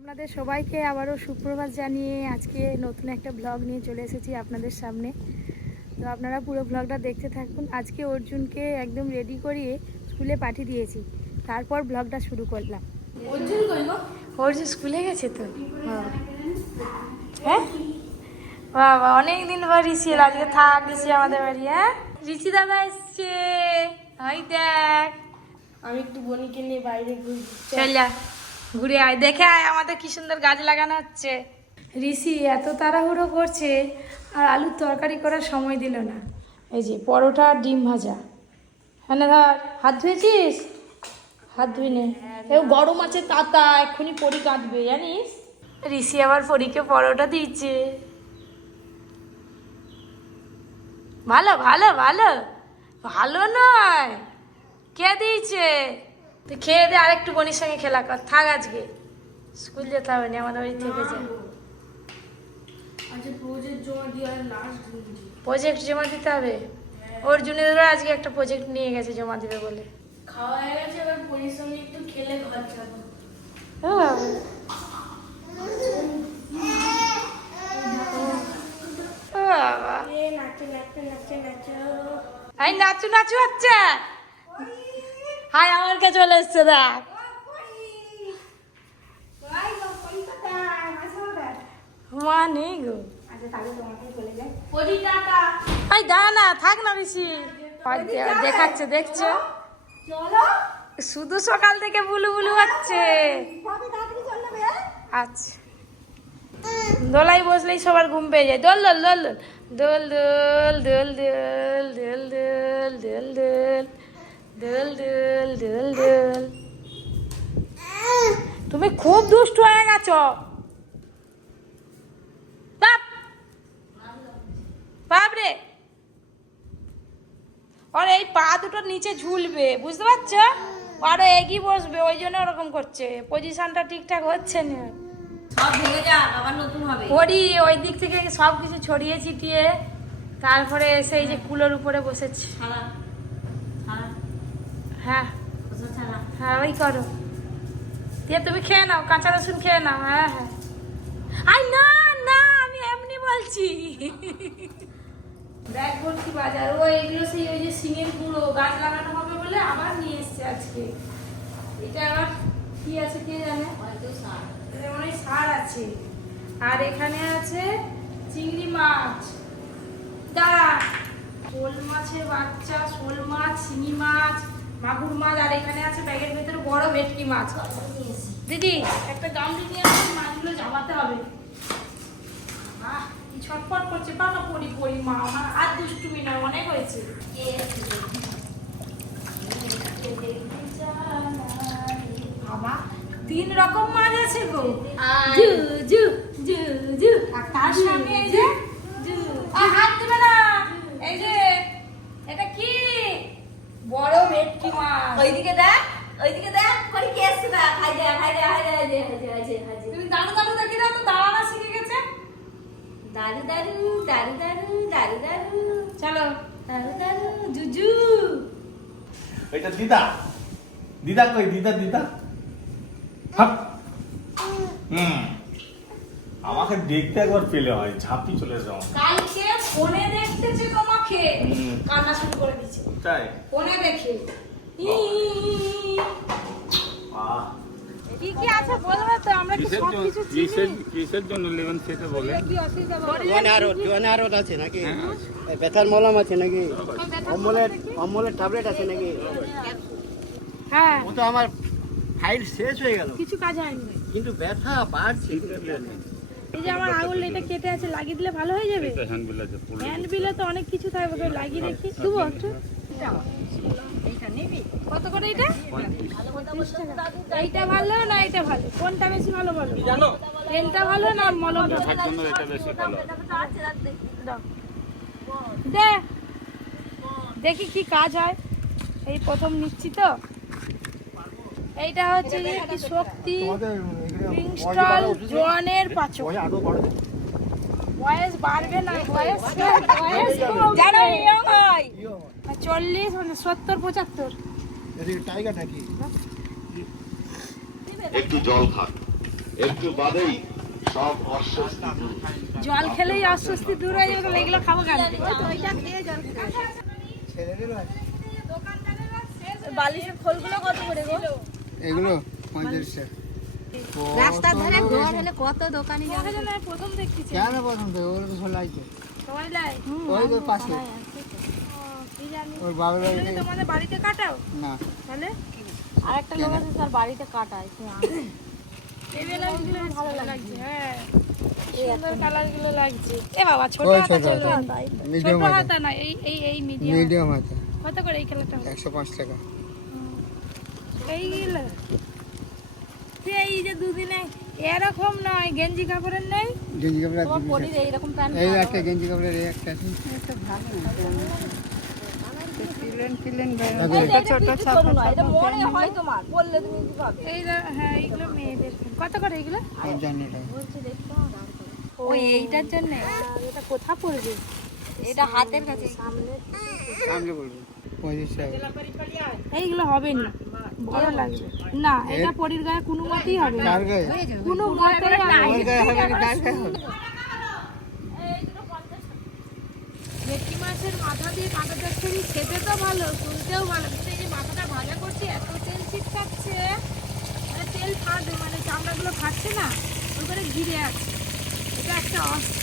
আপনাদের সবাইকে আবারও সুপ্রভাত জানিয়ে আজকে নতুন একটা ব্লগ নিয়ে চলে এসেছি আপনাদের সামনে। তো আপনারা পুরো ব্লগটা দেখতে থাকুন। আজকে অর্জুনকে একদম রেডি করিয়ে স্কুলে পাঠিয়ে দিয়েছি। তারপর ব্লগটা শুরু করলাম। অর্জুন কই অর্জুন স্কুলে গেছে তো? হ্যাঁ। বাবা অনেক দিন পর ঋষি এলো। আজকে থাক ঋষি আমাদের বাড়ি হ্যাঁ? ঋষি দাদা এসছে। ওই দেখ। আমি একটু বনিকে নিয়ে বাইরে ঘুরছি চল যা। ঘুরে আয়। দেখে আয় আমাদের কি সুন্দর গাছ লাগানো হচ্ছে। ঋষি এত তাড়াহুড়ো করছে আর আলুর তরকারি করার সময় দিল না। এই যে পরোটা ডিম ভাজা। হ্যাঁ ধর হাত ধুয়েছিস? হাত ধুই নে। এও গরম আছে তাতা এক্ষুনি পরি কাঁদবে জানিস? ঋষি আবার পরীকে পরোটা দিচ্ছে। ভালো ভালো ভালো। ভালো নয়। কে দিয়েছে? তো খেয়ে দে আরেকটু বোনের সঙ্গে খেলা কর। থাক আজকে। স্কুল যেতে হবে না আমাদের বাড়ি থেকে যা। আচ্ছা প্রজেক্ট জমা প্রজেক্ট জমা দিতে হবে? অর্জুনেরও আজকে একটা প্রজেক্ট নিয়ে গেছে জমা দিবে বলে। খাওয়া হয়ে গেছে এবার পরিশ্রমে একটু খেলে ঘর যাব। ও বাবা। ও নাচো নাচো নাচো নাচো। এই নাচু নাচু হচ্ছে। হাই আমার কাছে চলে এসছে দেখ। মা নেই গো। পরি টাটা এই দা না থাক না বেশি দেখাচ্ছে দেখছ? শুধু সকাল থেকে বুলু বুলু হচ্ছে। আচ্ছা। দোলাই বসলেই সবার ঘুম পেয়ে যায়। দোল দোল দোল দোল দোল। দোল দোল দোল দোল দোল দোল দোল। দোল দোল দোল তুমি খুব দুষ্ট হয়ে গেছো। বাপ। বাপরে আর এই পা দুটো নিচে ঝুলবে বুঝতে পারছ? আরও এগিয়ে বসবে ওই জন্য ওরকম করছে। পজিশনটা ঠিকঠাক হচ্ছে না। সব ভেঙে যাক আবার নতুন হবে। ওরই ওই দিক থেকে সব কিছু ছড়িয়ে ছিটিয়ে তারপরে এসে এই যে কুলোর উপরে বসেছে। হ্যাঁ। হ্যাঁ ওই করো। দিয়ে তুমি খেয়ে নাও, কাঁচা রসুন খেয়ে নাও হ্যাঁ হ্যাঁ। আই না না, আমি এমনি বলছি। ব্যাগ ভর্তি বাজার, ও এগুলো সেই ওই যে সিঙের গুঁড়ো, গাছ লাগানো হবে বলে আবার নিয়ে এসছে আজকে। এটা আবার কি আছে কে জানে? মনে হয় সার আছে। আর এখানে আছে চিংড়ি মাছ। দাঁড়া। শোল মাছের বাচ্চা, শোল মাছ, শিঙি মাছ মাগুর মাছ আর এখানে আছে ব্যাগের ভেতরে বড় ভেটকি মাছ। দিদি একটা গামলি নিয়ে আসুন মাছগুলো জামাতে হবে। আহ কি ছটফট করছে পাকা পড়ি পড়ি মা আমার আর দুষ্টুমি নয় অনেক হয়েছে। বাবা তিন রকম মাছ আছে গো। জু জু জু জু। আর তার সামনে এই যে হাত দিবে না। এই যে এটা কি বড় ভেটকি মাছ ওইদিকে দেখ ওইদিকে দেখ করি কে এসছে না খাই দে হাই দে হাই দে হাই দে তুমি দাঁড়ু দাঁড়ু দেখি দাও তো দাঁড়ানো শিখে গেছে। দারু দারু দারু দারু দারু দারু চলো। দারু দারু জুজু। এটা দিদা। দিদা কই? দিদা দিদা। হাপ। হুম। আমাকে দেখতে একবার পেলে হয় ঝাঁপি চলে আমার কালকে ফোনে দেখতেছে তোমাকে। কান্না শুরু করে দিচ্ছে তাই? ফোনে দেখে। ব্যথার মলম আছে নাকি? অম্বলের অম্বলের ট্যাবলেট আছে নাকি? হ্যাঁ। তো আমার ফাইল শেষ হয়ে গেল। কিছু কাজ হয়নি। কিন্তু ব্যথা বাড়ছে। এই যে আমার আঙুল এটা কেটে আছে লাগিয়ে দিলে ভালো হয়ে যাবে? হ্যান্ড বিলে তো অনেক কিছু থাকবে লাগিয়ে দেখি। দেবো একটু কত করে এটা? এইটা ভালো না এটা ভালো? কোনটা বেশি ভালো বলো? জানো? তেলটা ভালো না মলমটা ভালো? এটা বেশি ভালো। দে। দেখি কি কাজ হয়। এই প্রথম নিচ্ছি তো। এইটা হচ্ছে কি শক্তি জোয়ানের পাচক। বয়স বাড়বে না বয়স বয়স জানো ইয়ং হয় চল্লিশ মানে সত্তর পঁচাত্তর। টাইগার নাকি একটু জল খান। একটু বাদেই সব অস্বস্তি জল খেলেই অস্বস্তি দূর হয়ে যাবে এগুলো খাব কেন? বালিশের খোলগুলো কত করে গো? এগুলো পঁয়ত্রিশ টাকা। রাস্তার ধারে ঘর হলে কত দোকানি যাবে? প্রথম দেখছি। কেন প্রথম ওগুলো তো। সবাই লাই। ওই তো পাশে। ওর বাবার তুমি বাড়িতে তোমাদের বাড়িতে কাটাও? না। তাহলে? আর একটা লোক আছে তার বাড়িতে কাটায়। ভালো লাগছে হ্যাঁ। সুন্দর কালারগুলো লাগছে। এ বাবা ছোট হাতা ছোট হাতা। না। হাতা। হাতা না এই এই এই মিডিয়াম মিডিয়াম আছে কত করে এই কালারটা একশো পাঁচ টাকা। এইগুলো তুই এই যে দুদিনে এরকম নয় গেঞ্জি কাপড়ের নেই? গেঞ্জি প্যান্ট এই একটা কাপড়ের এই একটা আছে। এটা মনে হয় তোমার বললে তুমি কি পাবে এই হ্যাঁ এইগুলো মেয়েদের। কত করে এইগুলো? পঞ্চান্ন টাকা ওই এইটার জন্য? এটা কোথা পড়বে? এটা হাতের কাছে সামনে। সামনে বলব এইগুলো হবে না। বড় লাগবে। না এটা পরির গায়ে কোনো মতেই হবে না। কোনো মতেই হবে না। ওর গায়ে হবে না কার গায়ে হবে ভেটকি মাছের মাথা দিয়ে কাঁটা খেতে তো ভালো শুনতেও ভালো। কিন্তু এই যে মাথাটা ভাজা করছি এত তেল মানে তেল ফাটবে মানে চামড়াগুলো ফাটছে না ওই করে ঘিরে আছে। এটা একটা অস্ত্র।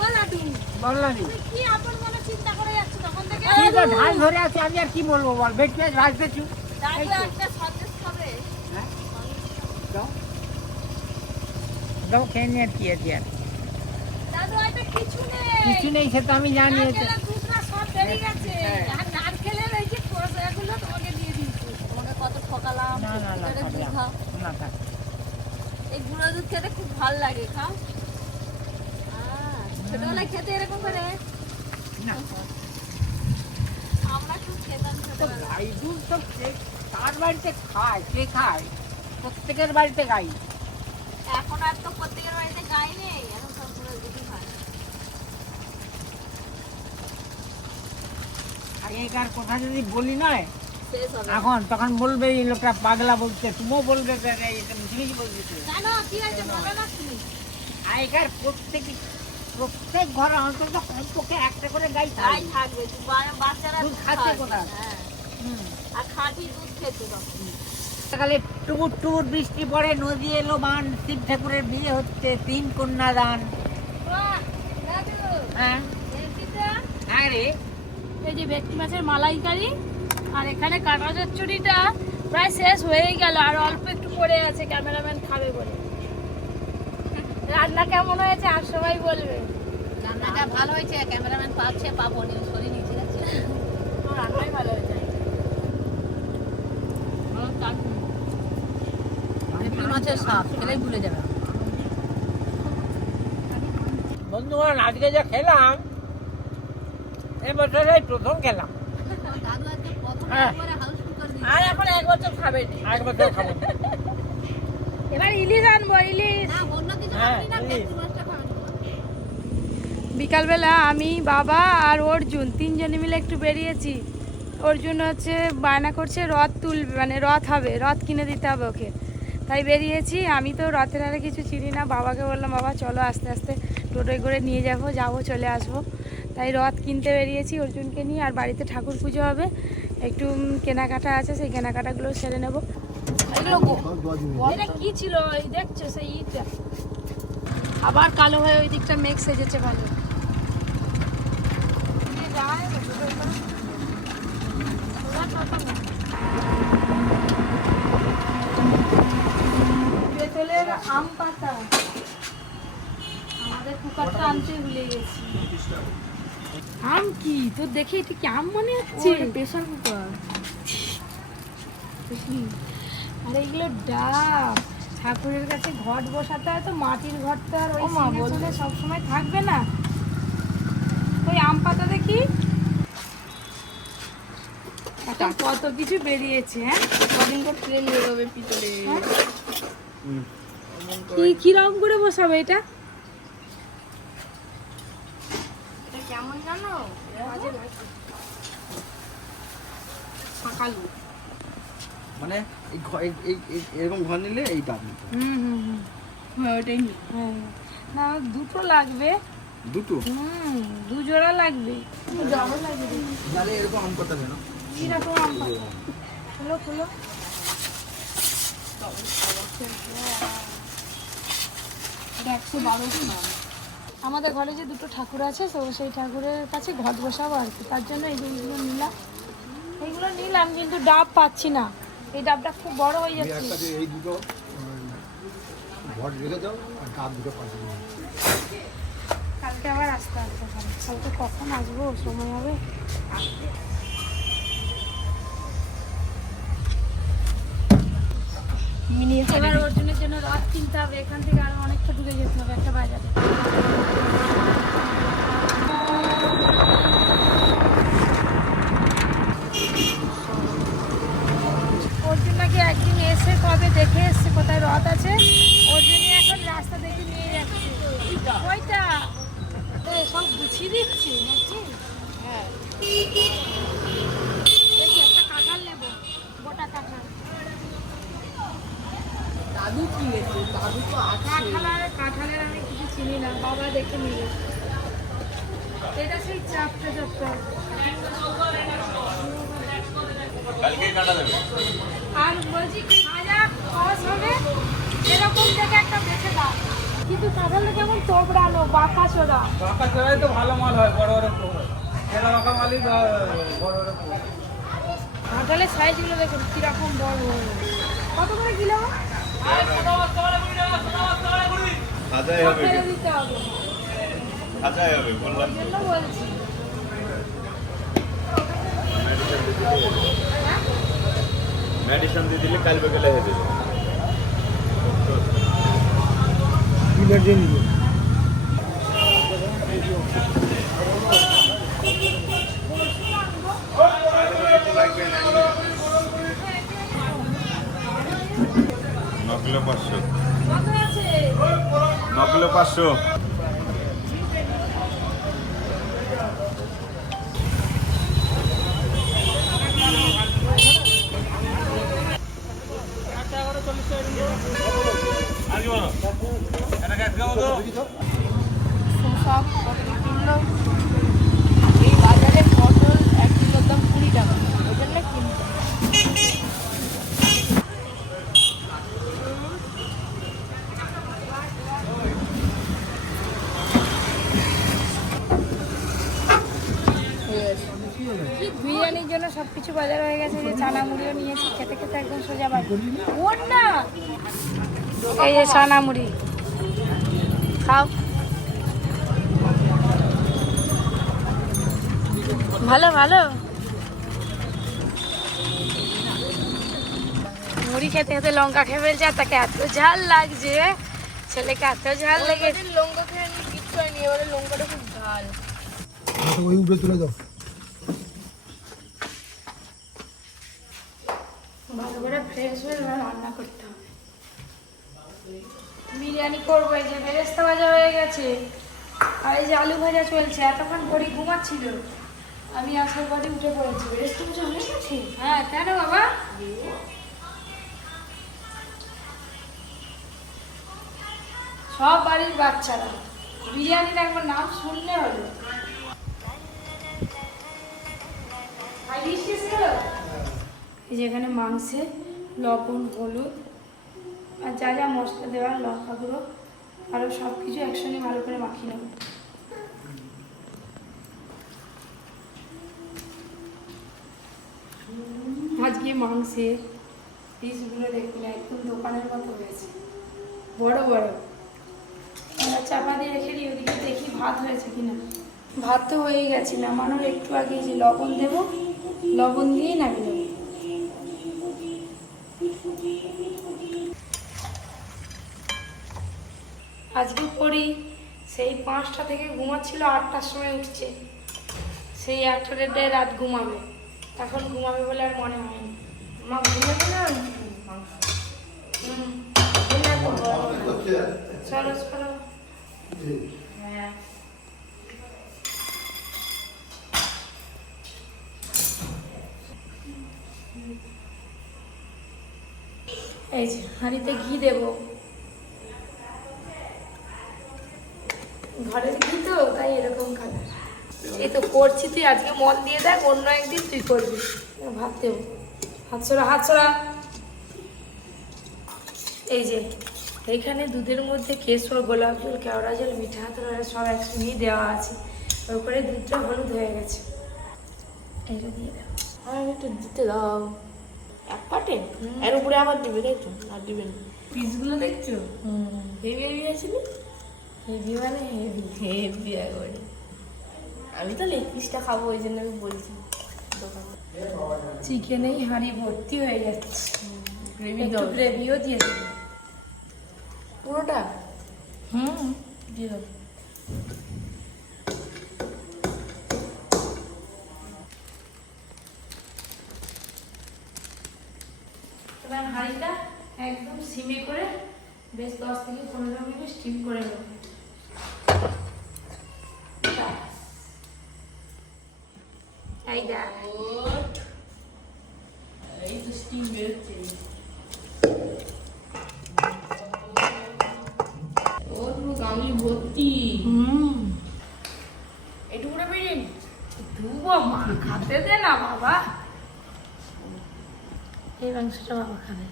ও লাডু বললাম তুই কি আপন মনে চিন্তা করে যাচ্ছ তখন থেকে? ঢাল ধরে আছে আমি আর কি বলব বল? বেট পেঁয়াজ একটা সন্দেশ খাবে। দাও। খেয়ে নিয়ে আর কি আছে আর। দাদু এটা কিছু নেই কিছু নেই সে তো আমি জানি। এই গুঁড়ো দুধ খেতে খুব ভালো লাগে খাও। ছোটবেলায় খেতে এরকম করে। আমরা খুব খেতাম গাই দুধ তো কার বাড়িতে খায় কে খায়। প্রত্যেকের বাড়িতে গাই। এখন আর তো প্রত্যেকের বাড়িতে গাই নেই। এখন সব গুঁড়ো দুধই খায় আগেকার কথা যদি বলি নয় এখন তখন বলবে এই লোকটা পাগলা বলছে তুমিও বলবে আরে আগেকার প্রত্যেক প্রত্যেক ঘরে অন্তত কমপক্ষে একটা করে গাই থাকবে। বাচ্চারা খাচ্ছে। কোথায়? হ্যাঁ। আর খাঁটি দুধ খেত তখন সকালে টুকুর টুকুর বৃষ্টি পড়ে নদী এলো বান শিব ঠাকুরের বিয়ে হচ্ছে তিন কন্যা দান বাহ, হ্যাঁ। দেখি তো। হ্যাঁ রে। এই যে ভেটকি মাছের মালাইকারি আর এখানে কাটা চচ্চড়িটা প্রায় শেষ হয়েই গেল আর অল্প একটু পড়ে আছে ক্যামেরাম্যান খাবে বলে। রান্না কেমন হয়েছে আর সবাই বলবে। রান্নাটা ভালো হয়েছে ক্যামেরাম্যান পাচ্ছে পাবো নি সরি নিচে যাচ্ছে। তো রান্নাই ভালো হয়েছে। মাছের সাপ খেলেই ভুলে যাবে। বন্ধুগণ আজকে যা খেলাম এবছরে প্রথম খেলাম। হ্যাঁ। একবারে হাউসফুল করে দিয়েছে আর এখন এক বছর খাবে এক বছর খাব এবার ইলিশ আনব ইলিশ। না অন্য কিছু হ্যাঁ, বিকালবেলা আমি বাবা আর অর্জুন তিনজনে মিলে একটু বেরিয়েছি। অর্জুন হচ্ছে বায়না করছে রথ তুলবে মানে রথ হবে রথ কিনে দিতে হবে ওকে। তাই বেরিয়েছি আমি তো রথের আরে কিছু চিনি না বাবাকে বললাম বাবা চলো আস্তে আস্তে টোটোয় করে নিয়ে যাব যাব চলে আসব। তাই রথ কিনতে বেরিয়েছি অর্জুনকে নিয়ে, আর বাড়িতে ঠাকুর পুজো হবে। একটু কেনাকাটা আছে, সেই কেনাকাটাগুলো সেরে নেব। কি ছিল? এই দেখছ সেই ইটা। আবার কালো হয়ে ওই দিকটা মেঘ সেজেছে ভালো। আম পাতা আমাদের কুকারটা আনতে ভুলে গেছি। আম কি? তোর দেখে এটা কি আম মনে হচ্ছে? Pressure cooker. আর এগুলো ডাব। ঠাকুরের কাছে ঘট বসাতে হয় তো মাটির ঘর তো আর ওই সিংহাসনে সবসময় থাকবে না। ওই আম পাতা দেখি। এখন কত কিছু বেরিয়েছে হ্যাঁ? কদিন পর ট্রেন বেরোবে পিতলে কি কীরকম করে বসাবে এটা? কেমন জানো? মাঝে। মানে এই এই- এরকম ঘর নিলে এই দাম। হুম হুম হুম। হ্যাঁ নি হ্যাঁ। না দুটো লাগবে। দুটো? হুম দু জোড়া লাগবে। জড়ো লাগবে। তাহলে এরকম আম কথা কেন? কীরকম আম পাতা খুলো খুলো। এটা একশো বারো আমাদের ঘরে যে দুটো ঠাকুর আছে তো সেই ঠাকুরের কাছে ঘট বসাবো আর কি। তার জন্য এই জিনিসগুলো নিলাম। এইগুলো নিলাম কিন্তু ডাব পাচ্ছি না। এই ডাবটা খুব বড় হয়ে যাচ্ছে। এই দুটো ঘর রেখে দাও আর কাপ দুটো পাশে কালকে আবার আসতে আসতে কালকে কখন আসব? সময় হবে? মিনি এবার জন্য রথ কিনতে হবে এখান থেকে আরও অনেকটা দূরে যেতে হবে একটা বাজারে। অর্জুন নাকি একদিন এসে কবে দেখে এসছে কোথায় রথ আছে? অর্জুনই এখন রাস্তা দেখে নিয়ে যাচ্ছে। ওইটা এ, সব গুছিয়ে দিচ্ছি হ্যাঁ দেখি একটা কাঁঠাল নেব গোটা কাঁঠাল দাদু কি গেছে দাদু তো আছে। কাঁঠালের কাঁঠালের আমি কিছু চিনি না বাবা দেখে নিয়ে এটা সেই চাপটা চাপটা। কালকে কাটা দেবে। আর বলছি খাজা খস হবে এরকম দেখে একটা বেছে দাও। কিন্তু কাঁঠালটা কেমন তোবড়ানো বাঁকা চোরা। বাঁকা চড়াই তো ভালো মাল হয় বড় বড় সেরা বাঁকা মালই বড় বড় কাঁঠালের সাইজগুলো দেখুন কীরকম বড় বড়। কত করে কিলো? সাজাই হবে। ফেলে হবে। বললাম মেডিসিন দিয়ে দিলে কাল বিকেলে হয়ে যাবে। ন কিলো পাঁচশো। ন কিলো পাঁচশো সব পটল কিনলো এই বাজারে পটল এক কিলোর দাম কুড়ি টাকা ওই জন্য কিনতে বিরিয়ানির জন্য সব কিছু বাজার হয়ে গেছে যে চানা মুড়িও নিয়েছি খেতে খেতে একদম সোজা বাড়ি। ওর না! এই যে চানা মুড়ি খাও। ভালো ভালো। মুড়ি খেতে খেতে লঙ্কা খেয়ে ফেলছে আর তাকে এত ঝাল লাগছে। ছেলেকে এত ঝাল লেগেছে। লঙ্কা খেয়ে নি কিচ্ছু হয়নি এবারে লঙ্কাটা খুব ঝাল। ওই উপরে তুলে দাও। ভালো করে ফ্রেশ হয়ে এবার রান্না করতে হবে। বিরিয়ানি করব, এই যে বেরেস্তা ভাজা হয়ে গেছে। আর এই যে আলু ভাজা চলছে, এতক্ষণ পরে ঘুমাচ্ছিল। আমি আসার পরে উঠে পড়েছি। বেরেস্তা ভাজা হয়ে গেছে? হ্যাঁ কেন বাবা? সব বাড়ির বাচ্চারা। বিরিয়ানির একবার নাম শুনলে হলো এই যে এখানে মাংসে লবণ, হলুদ আর যা যা মশলা দেওয়ার লঙ্কা গুঁড়ো আরও সব কিছু একসঙ্গে ভালো করে মাখিয়ে নেব। আজকে মাংসের পিসগুলো দেখুন, একদম দোকানের মতো হয়েছে। বড় বড়। চাপা দিয়ে রেখে দিই, ওদিকে দেখি ভাত হয়েছে কিনা। ভাত তো হয়েই গেছে, নামানোর একটু আগে যে লবণ দেবো, লবণ দিয়েই নামিয়ে নেব। আজকে পড়ি। সেই পাঁচটা থেকে ঘুমাচ্ছিল আটটার সময় উঠছে। সেই একটা দেড়টায় রাত ঘুমাবে। এখন ঘুমাবে বলে আর মনে হয়নি। মা ঘুমাবে না। চলো চলো। হ্যাঁ এই যে হাঁড়িতে ঘি দেব। ঘরের ঘি তো তাই এরকম কালার এই তো করছি তুই আজকে মন দিয়ে দেখ অন্য একদিন তুই করবি। ভাত দেবো। হাত ছড়া হাত ছড়া। এই যে এইখানে দুধের মধ্যে কেশর গোলাপ জল কেওড়া জল মিঠা হাতড়া সব একসঙ্গেই দেওয়া আছে। ওর করে দুধটা হলুদ হয়ে গেছে। এইটা দিয়ে দাও। আমার একটু দিতে দাও। এক পাটে? এর উপরে আবার দিবে তাই তো? আর দিবেন পিসগুলো দেখছ? হেভি হেভি আছে না? হেভি মানে হেভি হেভি একবারে। আমি তো লেগ পিসটা খাব ওই জন্য আমি বলছি চিকেনেই হাঁড়ি ভর্তি হয়ে যাচ্ছে। গ্রেভি একটু গ্রেভিও দিয়ে দেবো। পুরোটা? হুম। দিয়ে দাও। এবার হাঁড়িটা একদম সিমে করে বেশ দশ থেকে পনেরো মিনিট স্টিম করে নেব। দেখ এই তো স্টিম বেরোচ্ছে ও পুরো গামলি ভর্তি হুম এটুকুটা বেরিয়ে ধুবো মা খাতে দে না বাবা এই মাংসটা বাবা খাবে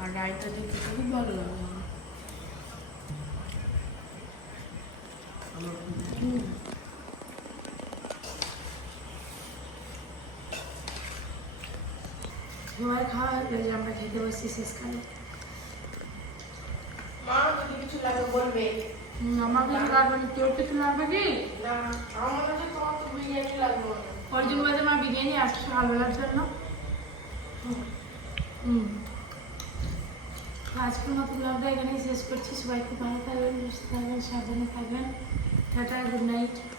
আর রায়তা দিয়ে খেতে খুব ভালো লাগে। সবাই খাওয়া হয়ে আমরা খেতে বসছি শেষকালে। মা কিছু লাগে বলবে? হুম, আমার কিছু লাগবে না। তোর কিছু লাগবে কি? না আমার কাছে তোমার তো বিরিয়ানি লাগবে। না অর্জুন বাদে মা বিরিয়ানি আসছে সকালবেলার জন্য হুম। আজকের মতো ব্লগটা এখানেই শেষ করছি। সবাই খুব ভালো থাকবেন সুস্থ থাকবেন সাবধানে থাকবেন। have a good night.